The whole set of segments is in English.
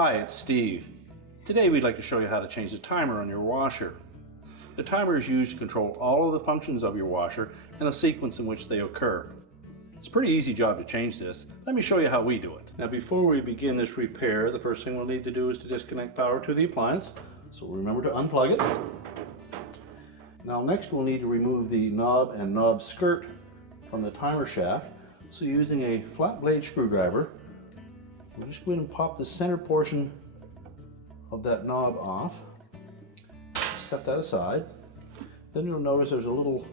Hi, it's Steve. Today we'd like to show you how to change the timer on your washer. The timer is used to control all of the functions of your washer and the sequence in which they occur. It's a pretty easy job to change this. Let me show you how we do it. Now before we begin this repair, the first thing we'll need to do is to disconnect power to the appliance. So remember to unplug it. Now next we'll need to remove the knob and knob skirt from the timer shaft. So using a flat blade screwdriver, we'll just go ahead and pop the center portion of that knob off. Set that aside. Then you'll notice there's a little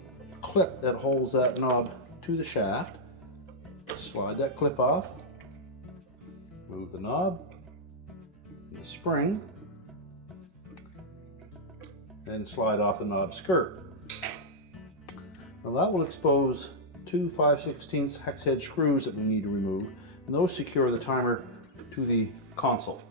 clip that holds that knob to the shaft. Slide that clip off. Move the knob, the spring, then slide off the knob skirt. Now that will expose two 5/16 hex head screws that we need to remove, and those secure the timer to the console.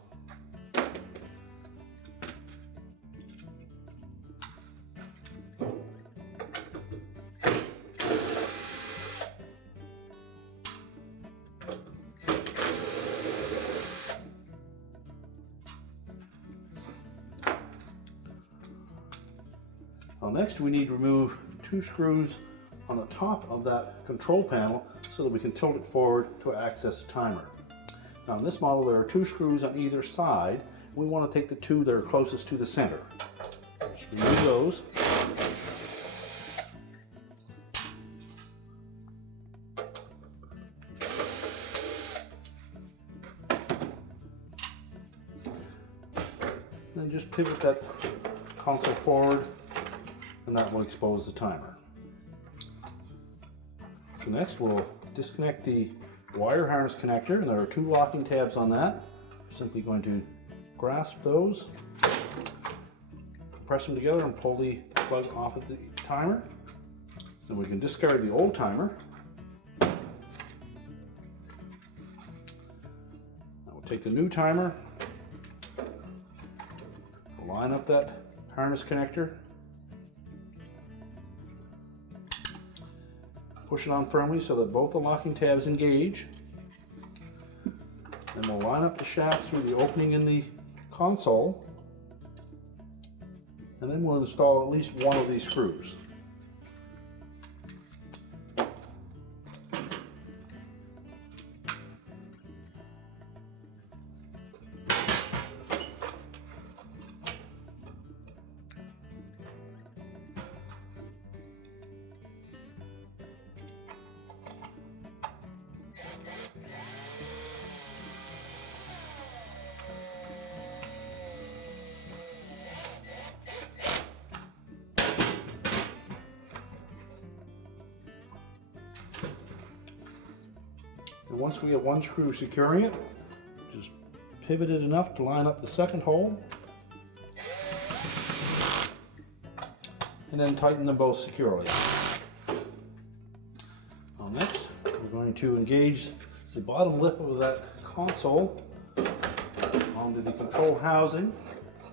Now next we need to remove two screws on the top of that control panel so that we can tilt it forward to access the timer. Now in this model there are two screws on either side. We want to take the two that are closest to the center. Just remove those. Then just pivot that console forward, and that will expose the timer. So next we'll disconnect the wire harness connector, and there are two locking tabs on that. We're simply going to grasp those, press them together, and pull the plug off of the timer. Then we can discard the old timer. Now we'll take the new timer, line up that harness connector, push it on firmly so that both the locking tabs engage. Then we'll line up the shaft through the opening in the console, and then we'll install at least one of these screws. And once we have one screw securing it, just pivot it enough to line up the second hole, and then tighten them both securely. Now next, we're going to engage the bottom lip of that console onto the control housing,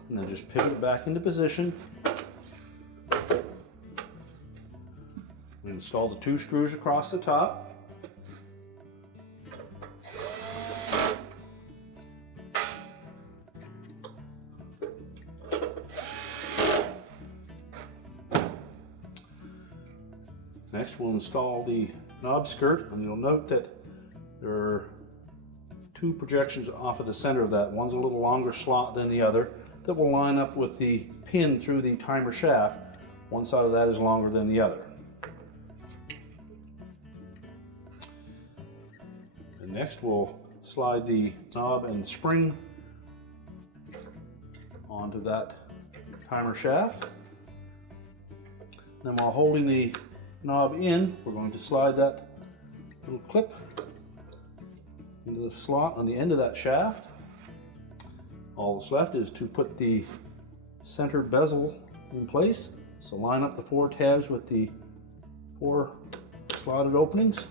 and then just pivot it back into position. We install the two screws across the top. Next we'll install the knob skirt, and you'll note that there are two projections off of the center of that. One's a little longer slot than the other that will line up with the pin through the timer shaft. One side of that is longer than the other. And next we'll slide the knob and spring onto that timer shaft. Then while holding the knob in, we're going to slide that little clip into the slot on the end of that shaft. All that's left is to put the center bezel in place. So line up the four tabs with the four slotted openings.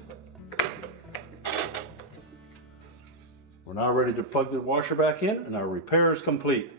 We're now ready to plug the washer back in, and our repair is complete.